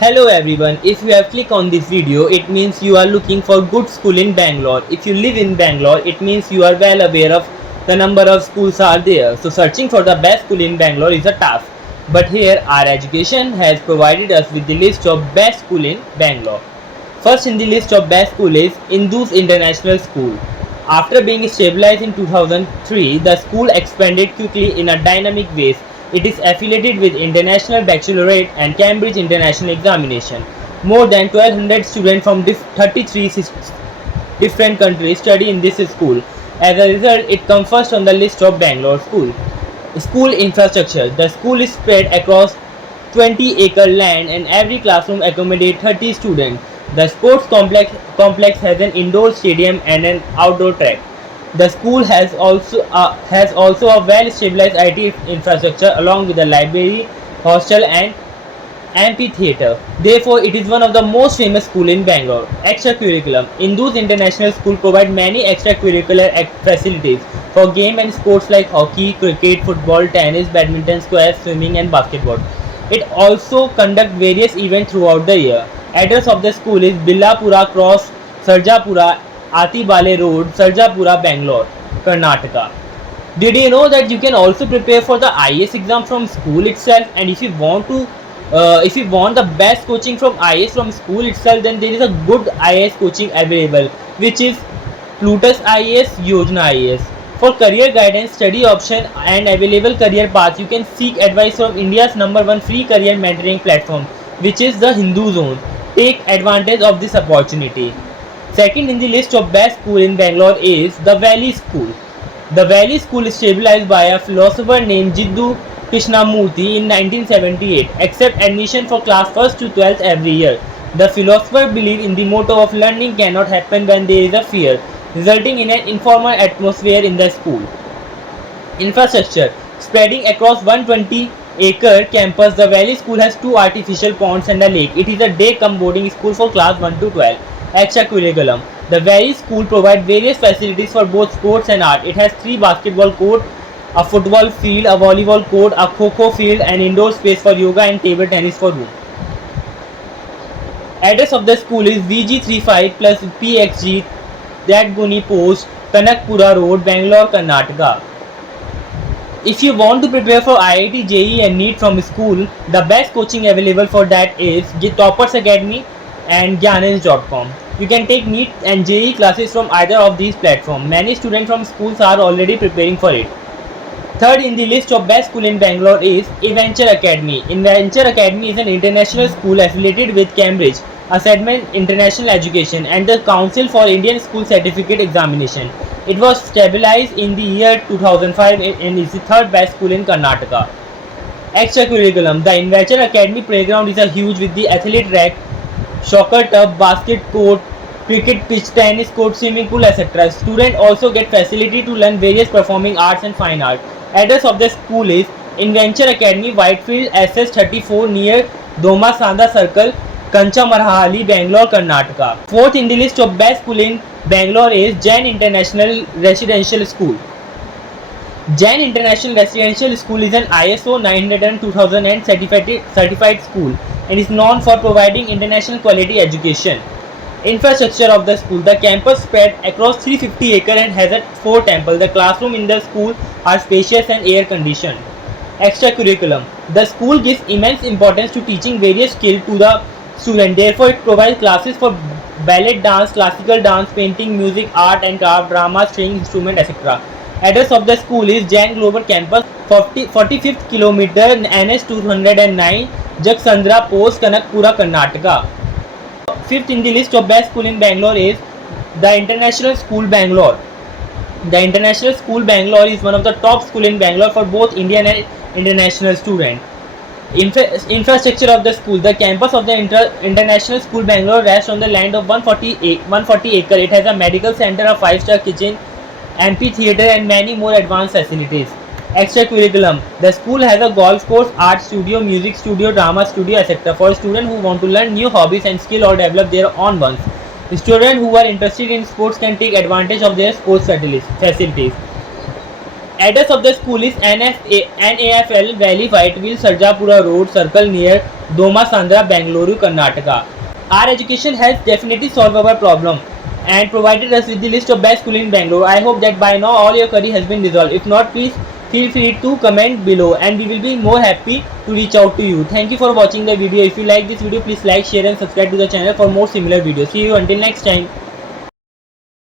Hello everyone, if you have clicked on this video, it means you are looking for good school in Bangalore. If you live in Bangalore, it means you are well aware of the number of schools are there. So searching for the best school in Bangalore is a task. But here our education has provided us with the list of best school in Bangalore. First in the list of best school is Indus International School. After being stabilized in 2003, the school expanded quickly in a dynamic way. It is affiliated with International Baccalaureate and Cambridge International Examination. More than 1200 students from 33 different countries study in this school. As a result, it comes first on the list of Bangalore school. School infrastructure. The school is spread across 20-acre land and every classroom accommodates 30 students. The sports complex has an indoor stadium and an outdoor track. The school has also a well-stabilized IT infrastructure along with a library, hostel and amphitheatre. Therefore, it is one of the most famous schools in Bangalore. Extracurriculum. Indus International School provide many extracurricular facilities for game and sports like hockey, cricket, football, tennis, badminton, squash, swimming and basketball. It also conducts various events throughout the year. Address of the school is Billapura Cross, Sarjapura, Atibale Road, Sarjapura, Bangalore, Karnataka. Did you know that you can also prepare for the IAS exam from school itself? And if you want the best coaching from IAS from school itself, then there is a good IAS coaching available, which is Plutus IAS, Yojana IAS. For career guidance, study option and available career paths, you can seek advice from India's #1 free career mentoring platform, which is the Hindu Zone. Take advantage of this opportunity. Second in the list of best school in Bangalore is the Valley School. The Valley School is stabilized by a philosopher named Jiddu Krishnamurti in 1978. Accept admission for class 1st to 12th every year. The philosopher believed in the motto of learning cannot happen when there is a fear, resulting in an informal atmosphere in the school. Infrastructure. Spreading across 120-acre campus, the Valley School has 2 artificial ponds and a lake. It is a day-cum boarding school for class 1 to 12. Extracurriculum. The Valley School provides various facilities for both sports and art. It has 3 basketball courts, a football field, a volleyball court, a kho-kho field, and indoor space for yoga and table tennis for room. Address of the school is VG35 plus PXG, Dadguni Post, Kanakpura Road, Bangalore, Karnataka. If you want to prepare for IIT, JEE and NEET from school, the best coaching available for that is Toppers Academy and Gyanens.com. You can take NEET and JEE classes from either of these platforms. Many students from schools are already preparing for it. Third in the list of best school in Bangalore is Adventure Academy. Adventure Academy is an international school affiliated with Cambridge, Assessment International Education and the Council for Indian School Certificate Examination. It was stabilized in the year 2005 and is the third best school in Karnataka. Extracurriculum. The Adventure Academy playground is a huge with the athlete rack, soccer tub, basket court, cricket pitch, tennis court, swimming pool, etc. Students also get facility to learn various performing arts and fine art. Address of the school is Adventure Academy, Whitefield, SS 34 near Doma Sanda Circle, Kancha Marhali, Bangalore, Karnataka. Fourth in the list of best school in Bangalore is Jain International Residential School. Jain International Residential School is an ISO 900-2000 certified school and is known for providing international quality education. Infrastructure of the school. The campus spread across 350 acres and has 4 temples. The classroom in the school are spacious and air conditioned. Extracurriculum. The school gives immense importance to teaching various skills to the student. Therefore, it provides classes for ballet dance, classical dance, painting, music, art and craft, drama, string instrument, etc. Address of the school is Jain Global Campus, 45th kilometer, NS 209, Jagsandra Post, Kanakpura, Karnataka. Fifth in the list of best school in Bangalore is the International School Bangalore. The International School Bangalore is one of the top schools in Bangalore for both Indian and international students. Infrastructure of the school. The campus of the International School Bangalore rests on the land of 140 acre. It has a medical center, a 5-star kitchen, amphitheatre and many more advanced facilities. Extracurriculum. The school has a golf course, art studio, music studio, drama studio, etc. for students who want to learn new hobbies and skill or develop their own ones. The students who are interested in sports can take advantage of their sports facilities. Address of the school is NAFL Valley Whiteville Sarjapura Road Circle near Doma Sandra, Bangalore, Karnataka. Our education has definitely solved our problem and provided us with the list of best schools in Bangalore. I hope that by now all your query has been resolved. If not, please feel free to comment below and we will be more happy to reach out to you. Thank you for watching the video. If you like this video, please like, share and subscribe to the channel for more similar videos. See you until next time.